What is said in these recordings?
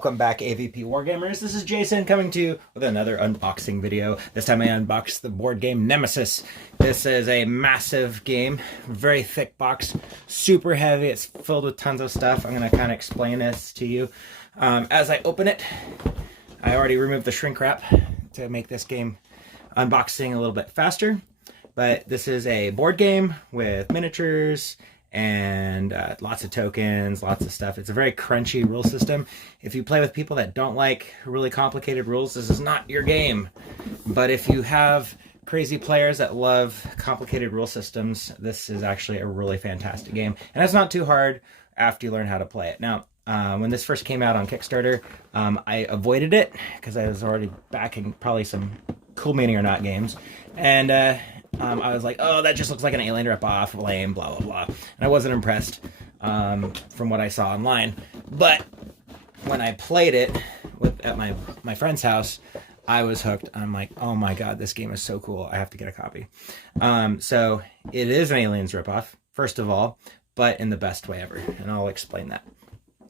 Welcome back, AVP Wargamers. This is Jason coming to you with another unboxing video. This time I unboxed the board game Nemesis. This is a massive game, very thick box, super heavy. It's filled with tons of stuff. I'm going to kind of explain this to you. As I open it, I already removed the shrink wrap to make this game unboxing a little bit faster. But this is a board game with miniatures and lots of tokens, lots of stuff. It's a very crunchy rule system. If you play with people that don't like really complicated rules, this is not your game. But if you have crazy players that love complicated rule systems, this is actually a really fantastic game. And it's not too hard after you learn how to play it. Now, when this first came out on Kickstarter, I avoided it because I was already backing probably some Cool Meaning or Not games. And I was like, oh, that just looks like an Alien ripoff, lame, blah, blah, blah. And I wasn't impressed from what I saw online. But when I played it at my friend's house, I was hooked. I'm like, oh my god, this game is so cool. I have to get a copy. So it is an Aliens ripoff, first of all, but in the best way ever. And I'll explain that.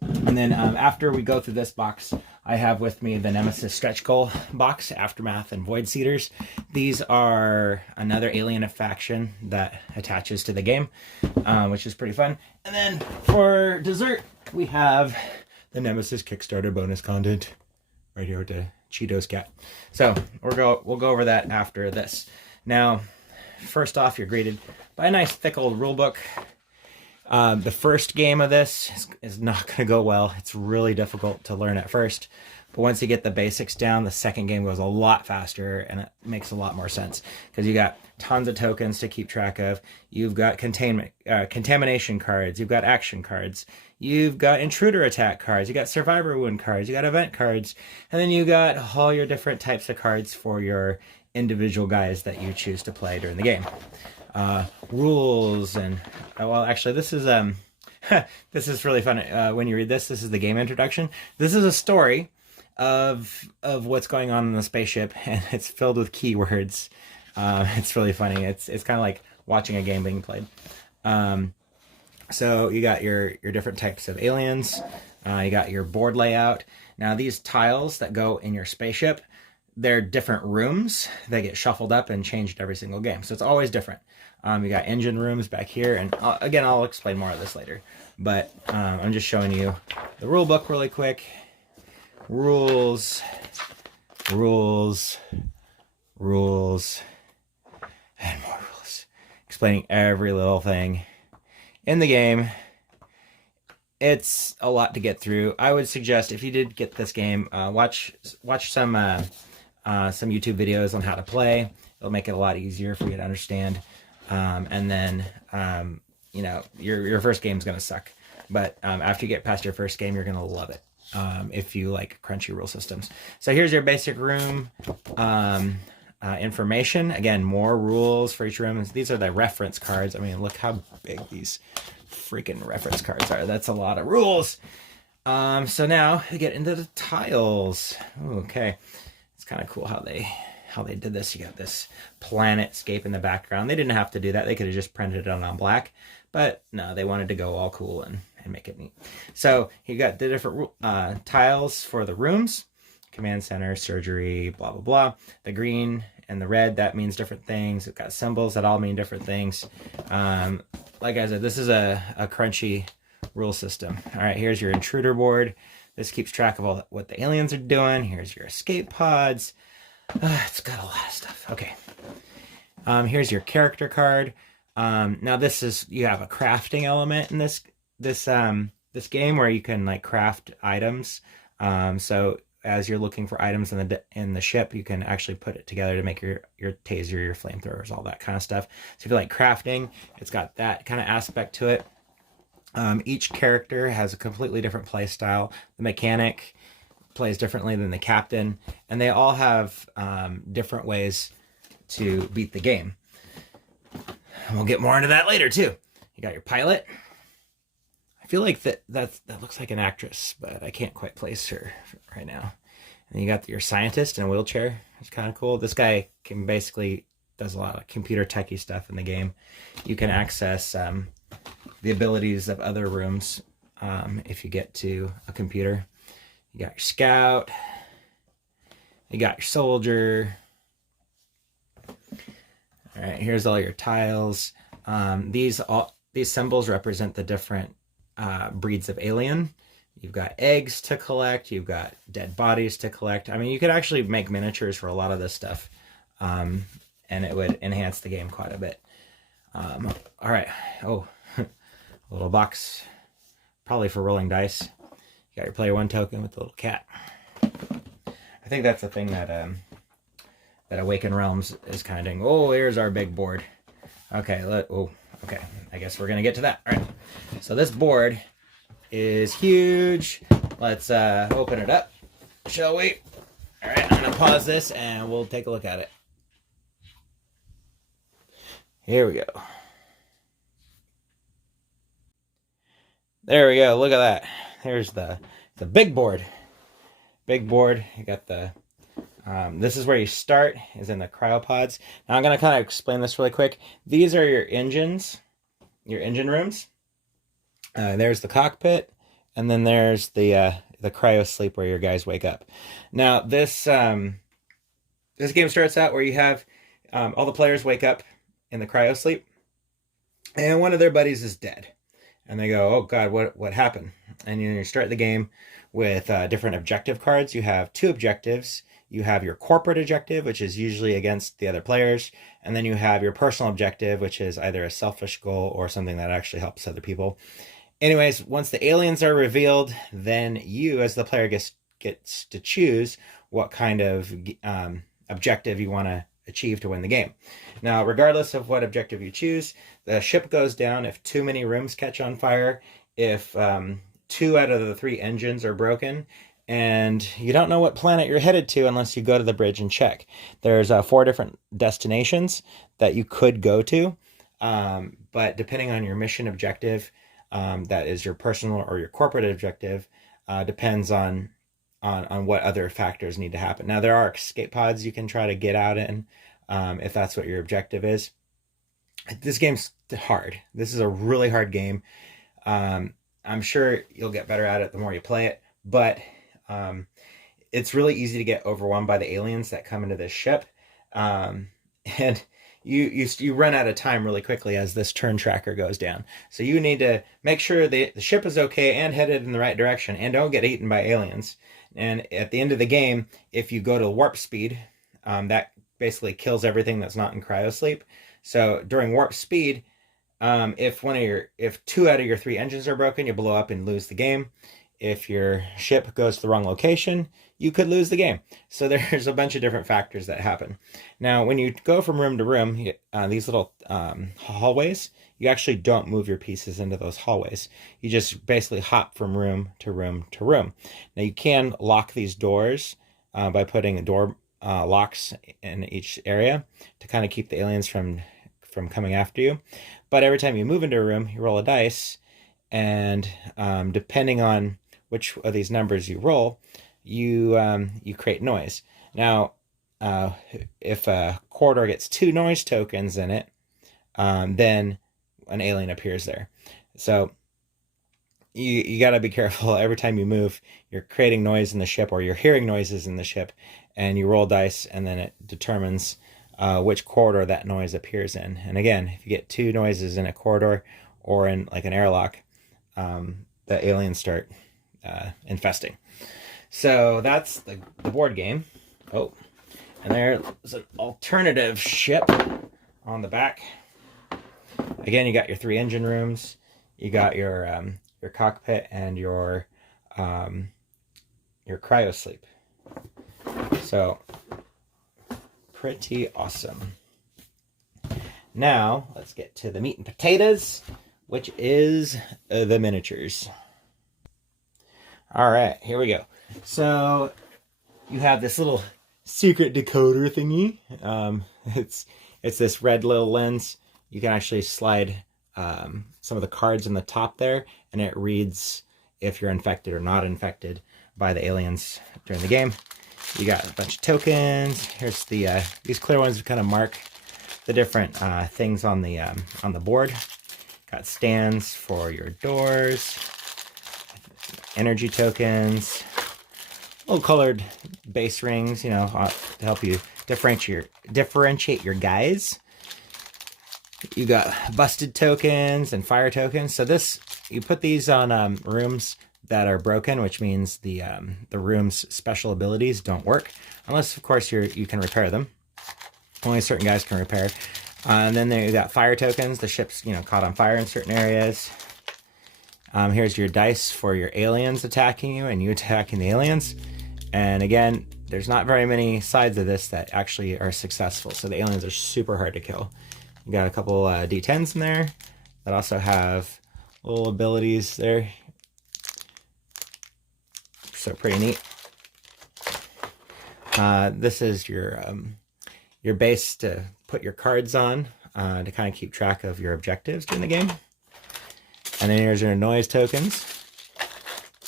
And then after we go through this box, I have with me the Nemesis Stretch Goal box, Aftermath, and Void Cedars. These are another alien faction that attaches to the game, which is pretty fun. And then for dessert, we have the Nemesis Kickstarter bonus content right here with the Cheetos cat. So we'll go over that after this. Now, first off, you're greeted by a nice thick old rule book. The first game of this is not going to go well. It's really difficult to learn at first. But once you get the basics down, the second game goes a lot faster and it makes a lot more sense. Because you got tons of tokens to keep track of. You've got contamination cards. You've got action cards. You've got intruder attack cards. You got survivor wound cards. You got event cards. And then you got all your different types of cards for your individual guys that you choose to play during the game. Rules and well, actually this is this is really fun. When you read this is the game introduction. This is a story of what's going on in the spaceship, and it's filled with keywords. It's really funny. It's kind of like watching a game being played. So you got your different types of aliens. You got your board layout. Now these tiles that go in your spaceship, they're different rooms. They get shuffled up and changed every single game. So it's always different. You got engine rooms back here. And again, I'll explain more of this later. But I'm just showing you the rule book really quick. Rules, rules, rules, and more rules. Explaining every little thing in the game. It's a lot to get through. I would suggest if you did get this game, watch some YouTube videos on how to play. It'll make it a lot easier for you to understand. And then, you know, your first game's going to suck. But after you get past your first game, you're going to love it if you like crunchy rule systems. So here's your basic room information. Again, more rules for each room. These are the reference cards. I mean, look how big these freaking reference cards are. That's a lot of rules. So now we get into the tiles. Ooh, okay. It's kind of cool how they did this. You got this planetscape in the background. They didn't have to do that. They could have just printed it on black, but no, they wanted to go all cool and make it neat. So you got the different tiles for the rooms: command center, surgery, blah blah blah. The green and the red, that means different things. It's got symbols that all mean different things. Like I said, this is a crunchy rule system. All right, here's your intruder board. This keeps track of what the aliens are doing. Here's your escape pods. It's got a lot of stuff. Okay. Here's your character card. Now this is, you have a crafting element in this game where you can like craft items. So as you're looking for items in the ship, you can actually put it together to make your taser, your flamethrowers, all that kind of stuff. So if you like crafting, it's got that kind of aspect to it. Each character has a completely different play style. The mechanic plays differently than the captain, and they all have different ways to beat the game. And we'll get more into that later too. You got your pilot. I feel like that looks like an actress, but I can't quite place her right now. And then you got your scientist in a wheelchair. It's kind of cool. This guy can basically does a lot of computer techie stuff in the game. You can access the abilities of other rooms if you get to a computer. You got your scout. You got your soldier. All right, here's all your tiles. These symbols represent the different breeds of alien. You've got eggs to collect. You've got dead bodies to collect. I mean, you could actually make miniatures for a lot of this stuff, and it would enhance the game quite a bit. All right. Oh, a little box, probably for rolling dice. You got your player 1 token with the little cat. I think that's the thing that that Awaken Realms is kind of. Oh, here's our big board. Okay, okay. I guess we're gonna get to that. All right. So this board is huge. Let's open it up, shall we? All right. I'm gonna pause this and we'll take a look at it. Here we go. There we go. Look at that. Here's the big board. Big board. You got the. This is where you start, is in the cryopods. Now I'm going to kind of explain this really quick. These are your engines, your engine rooms. There's the cockpit, and then there's the cryo sleep where your guys wake up. Now this this game starts out where you have all the players wake up in the cryo sleep, and one of their buddies is dead, and they go, "Oh God, what happened?" And you start the game with different objective cards. You have 2 objectives. You have your corporate objective, which is usually against the other players. And then you have your personal objective, which is either a selfish goal or something that actually helps other people. Anyways, once the aliens are revealed, then you as the player gets to choose what kind of objective you want to achieve to win the game. Now, regardless of what objective you choose, the ship goes down if too many rooms catch on fire, if 2 out of the 3 engines are broken, and you don't know what planet you're headed to unless you go to the bridge and check. There's 4 different destinations that you could go to, but depending on your mission objective, that is your personal or your corporate objective, depends on what other factors need to happen. Now, there are escape pods you can try to get out in, if that's what your objective is. This game's hard. This is a really hard game. I'm sure you'll get better at it the more you play it, but it's really easy to get overwhelmed by the aliens that come into this ship, and you run out of time really quickly as this turn tracker goes down. So you need to make sure the ship is okay and headed in the right direction, and don't get eaten by aliens. And at the end of the game, if you go to warp speed, that basically kills everything that's not in cryosleep. So during warp speed, if 2 out of your 3 engines are broken, you blow up and lose the game. If your ship goes to the wrong location, you could lose the game. So there's a bunch of different factors that happen. Now, when you go from room to room, these little hallways, you actually don't move your pieces into those hallways. You just basically hop from room to room to room. Now, you can lock these doors by putting door locks in each area to kind of keep the aliens from coming after you. But every time you move into a room, you roll a dice, and depending on which of these numbers you roll, you create noise. Now, if a corridor gets 2 noise tokens in it, then an alien appears there. So you got to be careful. Every time you move, you're creating noise in the ship, or you're hearing noises in the ship, and you roll dice, and then it determines which corridor that noise appears in. And again, if you get 2 noises in a corridor or in like an airlock, the aliens start infesting. So that's the board game. Oh, and there's an alternative ship on the back. Again, you got your 3 engine rooms. You got your cockpit and your cryosleep. So pretty awesome. Now let's get to the meat and potatoes, which is the miniatures. All right, here we go. So you have this little secret decoder thingy. It's this red little lens. You can actually slide some of the cards in the top there, and it reads if you're infected or not infected by the aliens during the game. You got a bunch of tokens. Here's the these clear ones kind of mark the different things on the board. Got stands for your doors, energy tokens, little colored base rings, you know, to help you differentiate your guys. You got busted tokens and fire tokens. So this, you put these on rooms that are broken, which means the room's special abilities don't work, unless of course you can repair them. Only certain guys can repair. And then there you got fire tokens. The ship's, you know, caught on fire in certain areas. Here's your dice for your aliens attacking you and you attacking the aliens. And again, there's not very many sides of this that actually are successful. So the aliens are super hard to kill. You got a couple D10s in there that also have little abilities there. So pretty neat. This is your base to put your cards on to kind of keep track of your objectives during the game. And then here's your noise tokens.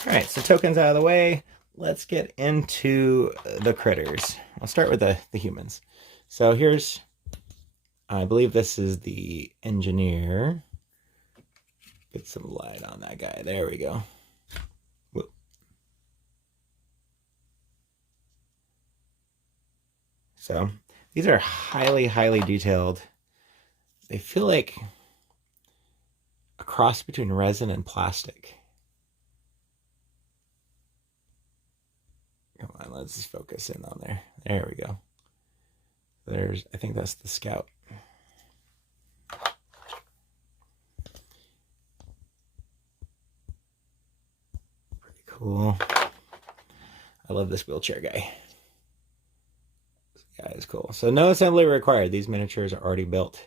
All right, so tokens out of the way. Let's get into the critters. I'll start with the humans. So here's, I believe this is the engineer. Get some light on that guy. There we go. Whoop. So these are highly, highly detailed. They feel like a cross between resin and plastic. Come on, let's just focus in on there. There we go. There's, I think that's the scout. Pretty cool. I love this wheelchair guy. This guy is cool. So no assembly required. These miniatures are already built.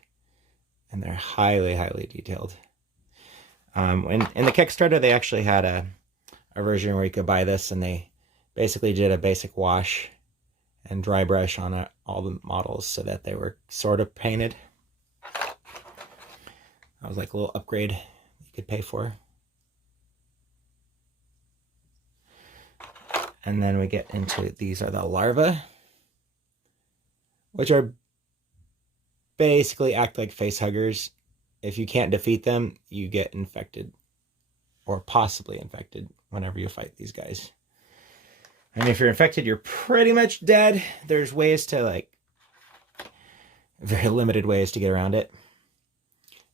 And they're highly, highly detailed. In the Kickstarter, they actually had a version where you could buy this, and they basically did a basic wash and dry brush on all the models so that they were sort of painted. That was like a little upgrade you could pay for. And then we get into, these are the larvae, which are basically act like face huggers. If you can't defeat them, you get infected, or possibly infected, whenever you fight these guys. And if you're infected, you're pretty much dead. There's ways to, like, very limited ways to get around it.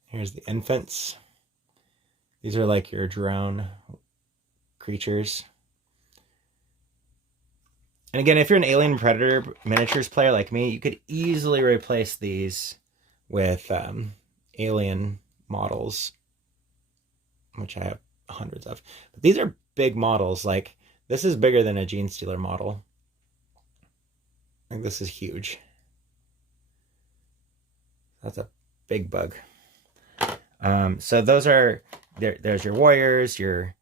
Here's the infants. These are like your drone creatures. And again, if you're an Alien Predator miniatures player like me, you could easily replace these with alien models, which I have hundreds of. But these are big models. Like, this is bigger than a Gene Stealer model. Like, this is huge. That's a big bug. So those are, there's your warriors, your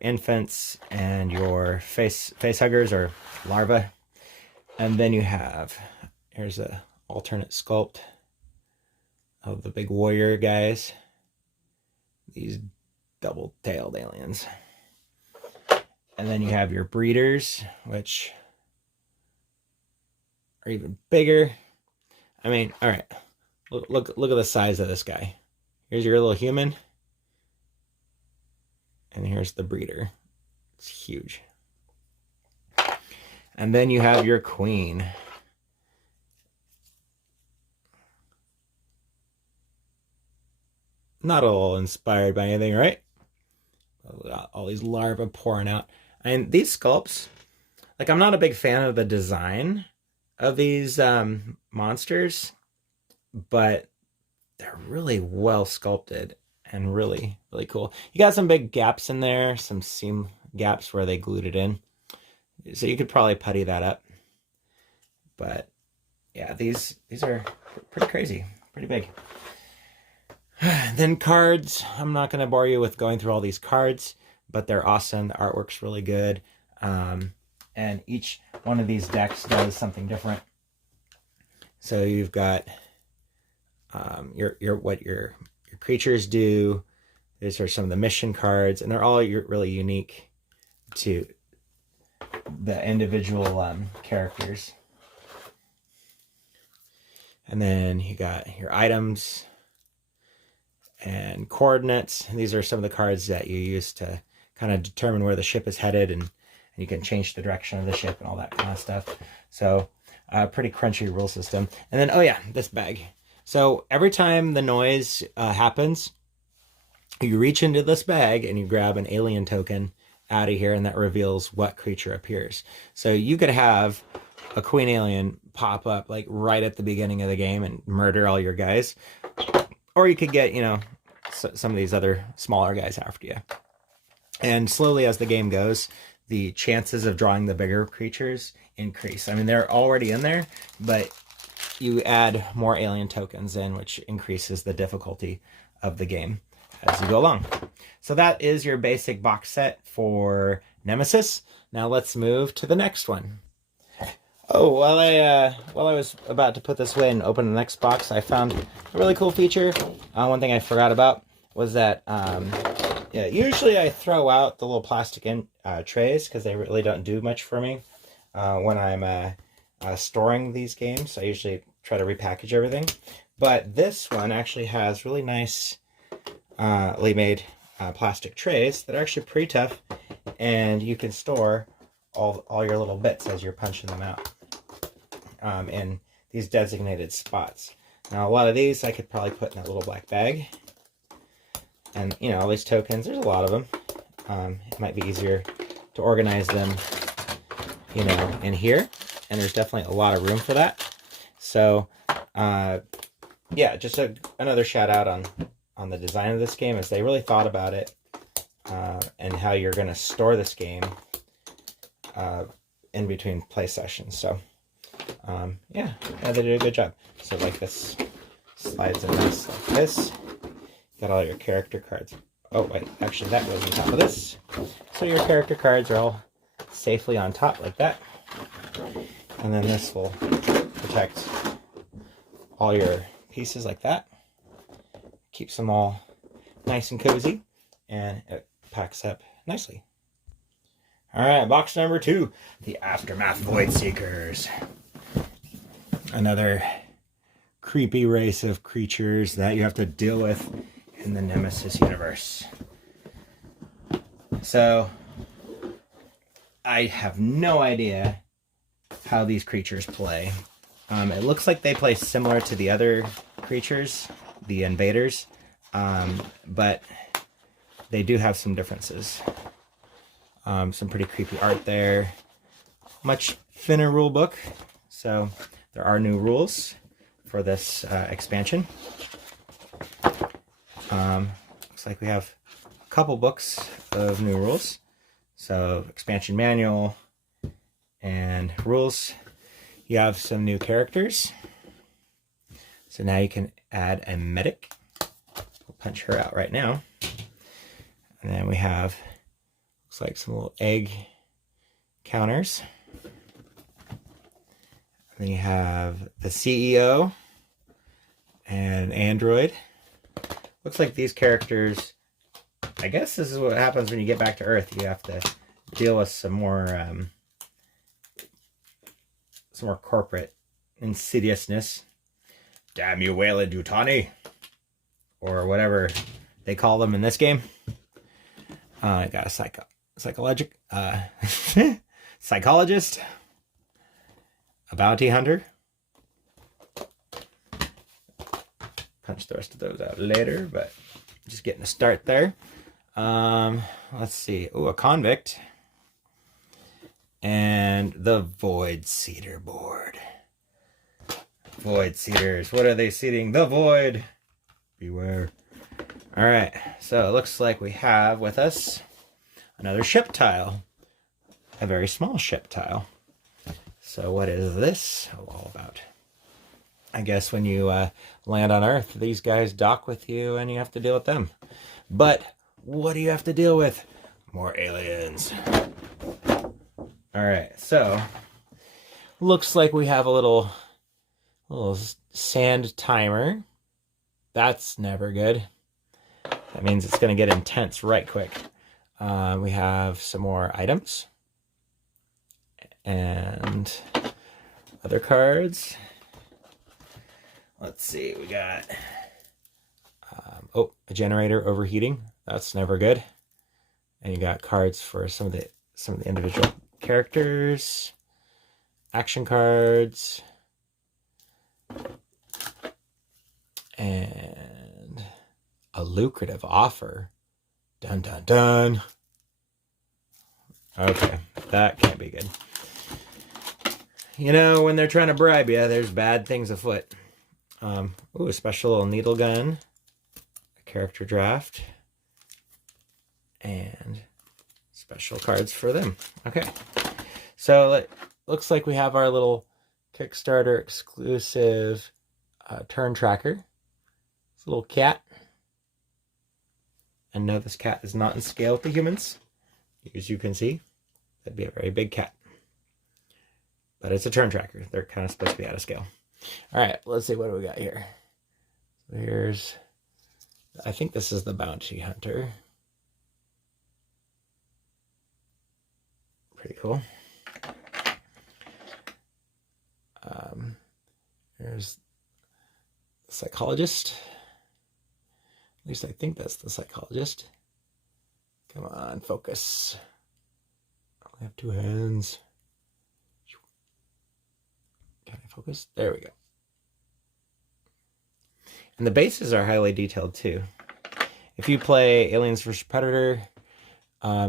infants, and your face huggers or larvae. And then you have, here's a alternate sculpt of the big warrior guys. These double-tailed aliens. And then you have your breeders, which are even bigger. I mean, all right. Look at the size of this guy. Here's your little human. And here's the breeder. It's huge. And then you have your queen. Not all inspired by anything, right? All these larvae pouring out. And these sculpts, like, I'm not a big fan of the design of these monsters, but they're really well sculpted and really, really cool. You got some big gaps in there, some seam gaps where they glued it in. So you could probably putty that up. But yeah, these are pretty crazy, pretty big. Then cards. I'm not going to bore you with going through all these cards, but they're awesome. The artwork's really good. And each one of these decks does something different. So you've got what your creatures do. These are some of the mission cards, and they're all really unique to the individual characters. And then you got your items and coordinates. And these are some of the cards that you use to kind of determine where the ship is headed and and you can change the direction of the ship and all that kind of stuff. So pretty crunchy rule system. And then, oh yeah, this bag. So every time the noise happens, you reach into this bag and you grab an alien token out of here, and that reveals what creature appears. So you could have a queen alien pop up like right at the beginning of the game and murder all your guys. Or you could get, you know, some of these other smaller guys after you. And slowly as the game goes, the chances of drawing the bigger creatures increase. I mean, they're already in there, but you add more alien tokens in, which increases the difficulty of the game as you go along. So that is your basic box set for Nemesis. Now let's move to the next one. Oh, while I was about to put this away and open the next box, I found a really cool feature. One thing I forgot about was that yeah, usually I throw out the little plastic trays because they really don't do much for me when I'm storing these games. I usually try to repackage everything. But this one actually has really nice made plastic trays that are actually pretty tough, and you can store all your little bits as you're punching them out in these designated spots. Now a lot of these I could probably put in that little black bag, and you know, all these tokens, there's a lot of them. It might be easier to organize them, you know, in here, and there's definitely a lot of room for that. So yeah, just another shout out on the design of this game, as they really thought about it and how you're going to store this game in between play sessions. So yeah, they did a good job. So like this slides in nice like this. Got all your character cards. Oh wait, actually that goes on top of this. So your character cards are all safely on top like that. And then this will protect all your pieces like that. Keeps them all nice and cozy, and it packs up nicely. All right, box number 2, the Aftermath Void Seekers. Another creepy race of creatures that you have to deal with in the Nemesis universe. So I have no idea how these creatures play. It looks like they play similar to the other creatures, the invaders, but they do have some differences. Some pretty creepy art there. Much thinner rule book, so there are new rules for this expansion. Looks like we have a couple books of new rules. So expansion manual and rules. You have some new characters. So now you can add a medic. We'll punch her out right now. And then we have, looks like some little egg counters. And then you have the CEO and Android. Looks like these characters, I guess this is what happens when you get back to Earth. You have to deal with some more corporate insidiousness. Damn you, Wayland Yutani, or whatever they call them in this game. I got a psychologist, a bounty hunter. Punch the rest of those out later, but just getting a start there. Let's see. Oh, a convict. And the Void Cedar board. Void Cedars. What are they seeding? The void. Beware. All right. So it looks like we have with us another ship tile. A very small ship tile. So what is this all about? I guess when you land on Earth, these guys dock with you and you have to deal with them. But what do you have to deal with? More aliens. All right, so looks like we have a little sand timer. That's never good. That means it's going to get intense right quick. We have some more items and other cards. Let's see, we got a generator overheating. That's never good. And you got cards for some of the individual characters, action cards, and a lucrative offer. Dun dun dun. Okay, that can't be good. You know, when they're trying to bribe you, there's bad things afoot. Ooh, a special little needle gun, a character draft, and special cards for them. Okay, so it looks like we have our little Kickstarter exclusive turn tracker. It's a little cat. And no, this cat is not in scale with the humans. As you can see, that'd be a very big cat. But it's a turn tracker. They're kind of supposed to be out of scale. All right, let's see what do we got here. So here's, I think this is the bounty hunter. Pretty cool. Here's the psychologist. At least I think that's the psychologist. Come on, focus. I only have 2 hands. Can I focus? There we go. And the bases are highly detailed too. If you play Aliens vs. Predator,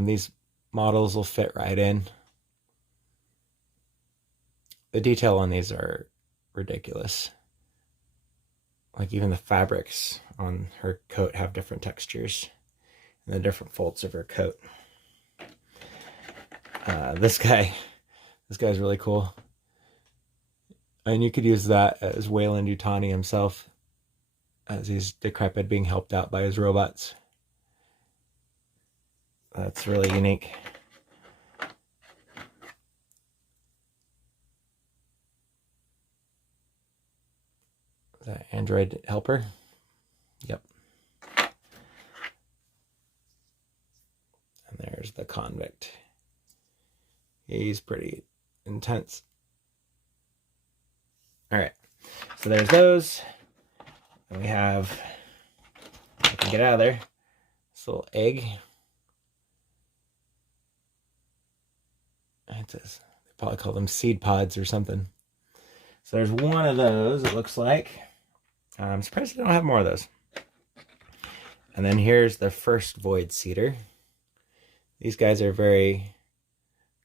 these models will fit right in. The detail on these are ridiculous. Like even the fabrics on her coat have different textures and the different folds of her coat. This guy's really cool. And you could use that as Wayland Yutani himself, as he's decrepit, being helped out by his robots. That's really unique. Is that android helper? Yep. And there's the convict. He's pretty intense. All right, so there's those. And we have, I can get out of there, this little egg. It says, they probably call them seed pods or something. So there's one of those, it looks like. I'm surprised they don't have more of those. And then here's the first Void Cedar. These guys are very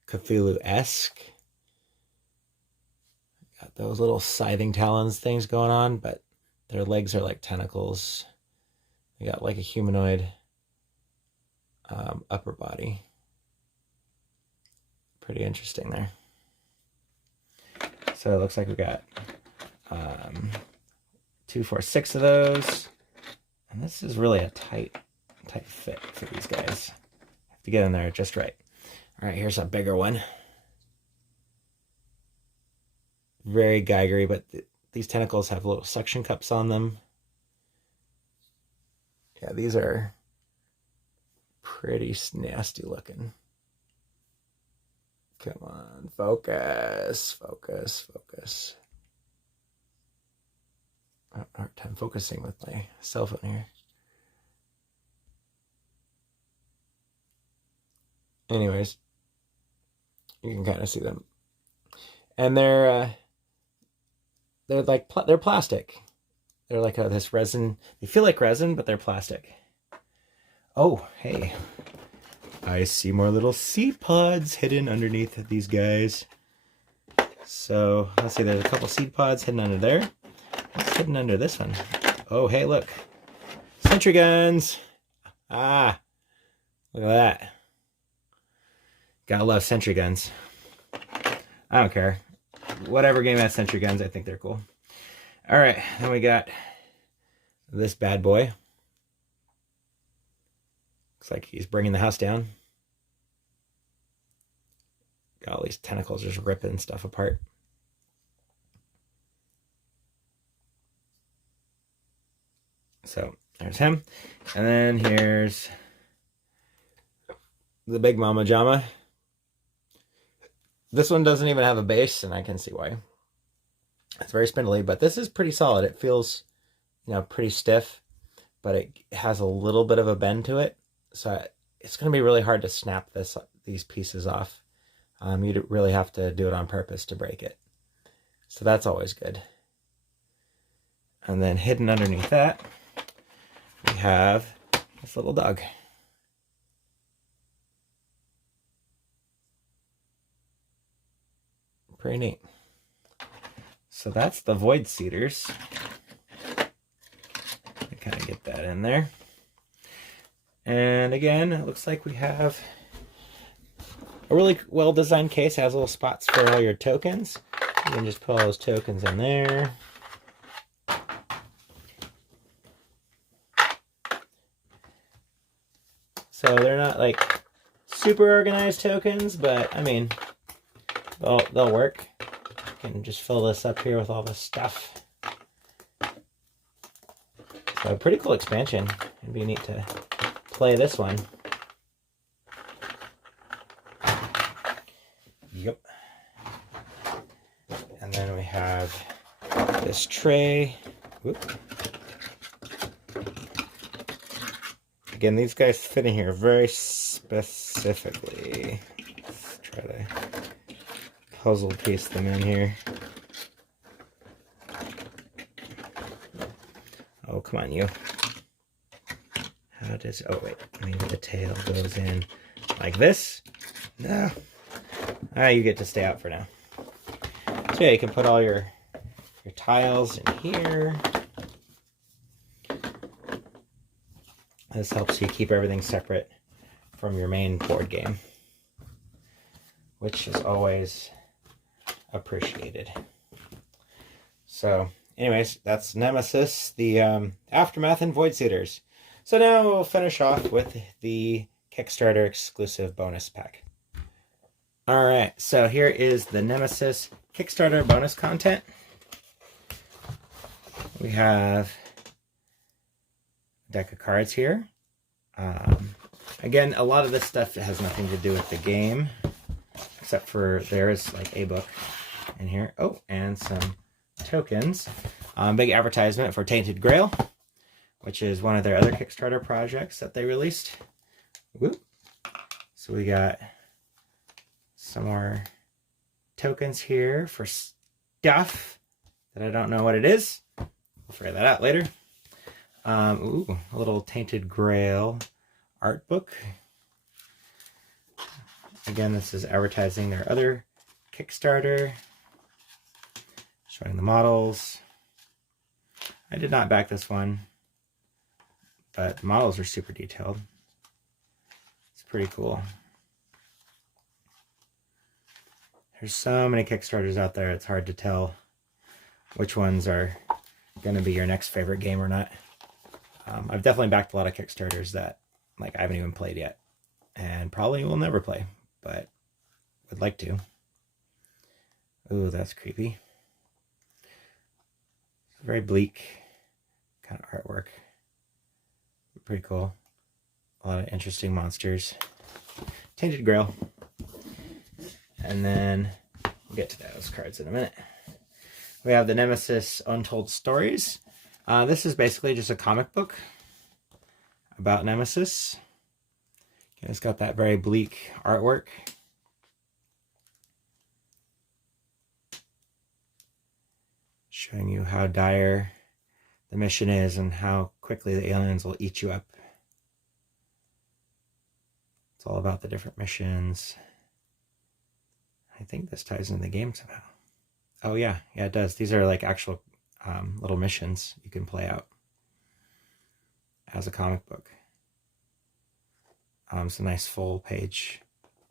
Cthulhu-esque. Got those little scything talons things going on, but their legs are like tentacles. They got like a humanoid upper body. Pretty interesting there. So it looks like we got 2, 4, 6 of those. And this is really a tight fit for these guys. Have to get in there just right. All right, here's a bigger one. Very Geigery, but these tentacles have little suction cups on them. Yeah, these are pretty nasty looking. Come on, focus, focus, focus. I have a hard time focusing with my cell phone here. Anyways, you can kind of see them. And they're like, they're plastic. They're like this resin. They feel like resin, but they're plastic. Oh, hey. I see more little seed pods hidden underneath these guys. So, let's see, there's a couple seed pods hidden under there. What's hidden under this one? Oh, hey, look. Sentry guns. Ah, look at that. Gotta love sentry guns. I don't care. Whatever game has sentry guns, I think they're cool. All right, then we got this bad boy. Looks like he's bringing the house down. Got all these tentacles just ripping stuff apart. So there's him. And then here's the Big Mama Jama. This one doesn't even have a base, and I can see why. It's very spindly, but this is pretty solid. It feels, pretty stiff, but it has a little bit of a bend to it. So it's going to be really hard to snap these pieces off. You'd really have to do it on purpose to break it. So that's always good. And then hidden underneath that, we have this little dog. Pretty neat. So that's the Void Cedars. Kind of get that in there. And again, it looks like we have a really well-designed case. It has little spots for all your tokens. You can just put all those tokens in there. So they're not like super organized tokens, but I mean, they'll work. You can just fill this up here with all this stuff. So pretty cool expansion. It'd be neat to play this one. Yep. And then we have this tray. Whoop. Again, these guys fit in here very specifically. Let's try to puzzle piece them in here. Oh, come on, you. How does... Oh, wait. Maybe the tail goes in like this? No. You get to stay out for now. So yeah, you can put all your tiles in here. This helps you keep everything separate from your main board game, which is always appreciated. So... anyways, that's Nemesis, the Aftermath, and Void Cedars. So now we'll finish off with the Kickstarter exclusive bonus pack. Alright, so here is the Nemesis Kickstarter bonus content. We have a deck of cards here. Again, a lot of this stuff has nothing to do with the game, except for there's like a book in here. Oh, and some tokens. Big advertisement for Tainted Grail, which is one of their other Kickstarter projects that they released. Whoop. So we got some more tokens here for stuff that I don't know what it is. We'll figure that out later. Ooh, a little Tainted Grail art book. Again, this is advertising their other Kickstarter. Showing the models. I did not back this one, but the models are super detailed. It's pretty cool. There's so many Kickstarters out there, it's hard to tell which ones are going to be your next favorite game or not. I've definitely backed a lot of Kickstarters that like I haven't even played yet, and probably will never play, but would like to. Ooh, that's creepy. Very bleak kind of artwork. Pretty cool. A lot of interesting monsters. Tainted Grail. And then we'll get to those cards in a minute. We have the Nemesis Untold Stories. This is basically just a comic book about Nemesis. It's got that very bleak artwork. Showing you how dire the mission is and how quickly the aliens will eat you up. It's all about the different missions. I think this ties into the game somehow. Oh yeah, it does. These are like actual little missions you can play out as a comic book. Some nice full page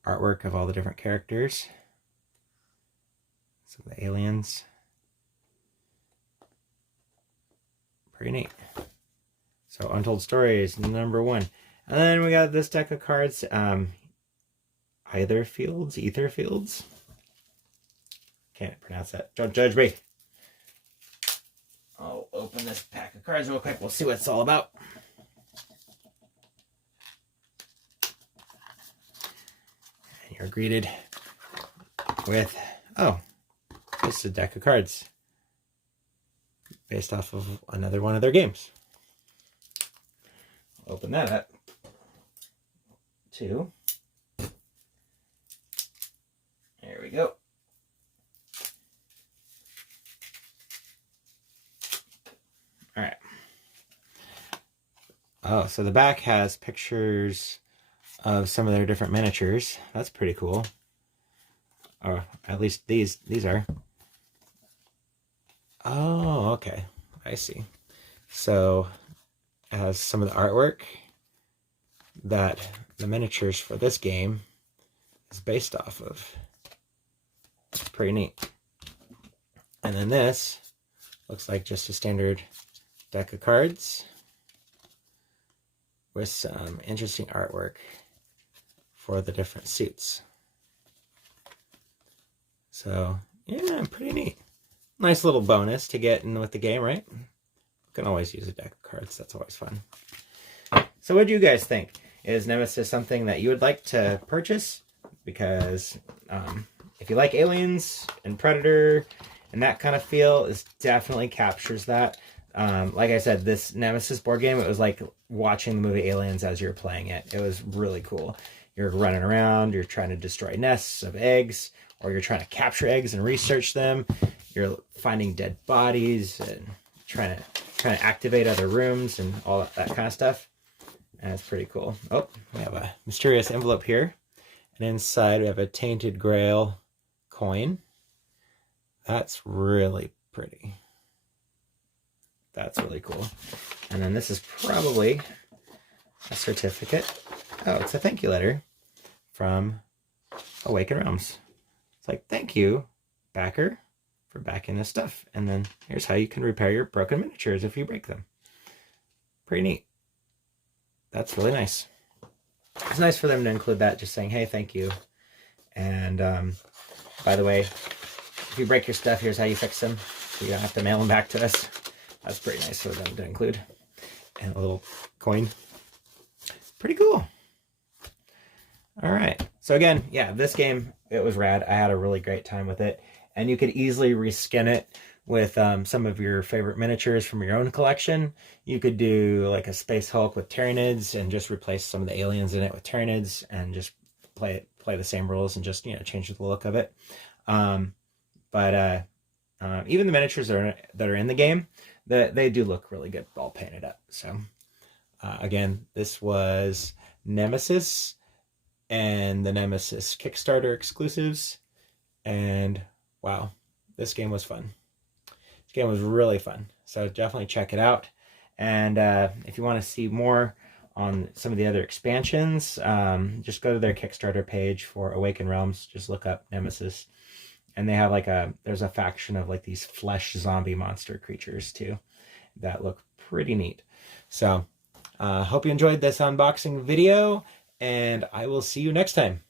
artwork of all the different characters. Some of the aliens. Pretty neat. So Untold Stories, number 1. And then we got this deck of cards, Ether Fields. Can't pronounce that. Don't judge me. I'll open this pack of cards real quick. We'll see what it's all about. And you're greeted with, oh, this is a deck of cards based off of another one of their games. I'll open that up. 2. we go. All right. Oh, so the back has pictures of some of their different miniatures. That's pretty cool. Or at least these are. Oh, okay. I see. So it has some of the artwork that the miniatures for this game is based off of. It's pretty neat. And then this looks like just a standard deck of cards with some interesting artwork for the different suits. So, yeah, pretty neat. Nice little bonus to get in with the game, right? You can always use a deck of cards. That's always fun. So what do you guys think? Is Nemesis something that you would like to purchase? Because if you like Aliens and Predator and that kind of feel, it definitely captures that. Like I said, this Nemesis board game, it was like watching the movie Aliens as you're playing it. It was really cool. You're running around, you're trying to destroy nests of eggs, or you're trying to capture eggs and research them. You're finding dead bodies and trying to activate other rooms and all that kind of stuff. And it's pretty cool. Oh, we have a mysterious envelope here. And inside we have a Tainted Grail coin. That's really pretty. That's really cool. And then this is probably a certificate. Oh, it's a thank you letter from Awaken Realms. It's like, thank you, backer, for backing this stuff. And then here's how you can repair your broken miniatures if you break them. Pretty neat. That's really nice. It's nice for them to include that, just saying, hey, thank you. And by the way, if you break your stuff, here's how you fix them. So you don't have to mail them back to us. That's pretty nice for them to include. And a little coin. Pretty cool. All right. So again, yeah, this game, it was rad. I had a really great time with it. And you could easily reskin it with some of your favorite miniatures from your own collection. You could do like a Space Hulk with Tyranids and just replace some of the aliens in it with Tyranids and just play the same rules and just, change the look of it. But even the miniatures that are in the game, they do look really good all painted up. So again, this was Nemesis and the Nemesis Kickstarter exclusives. And wow, this game was fun. This game was really fun. So definitely check it out. And if you want to see more on some of the other expansions, just go to their Kickstarter page for Awaken Realms. Just look up Nemesis. And they have there's a faction of like these flesh zombie monster creatures too that look pretty neat. So hope you enjoyed this unboxing video, and I will see you next time.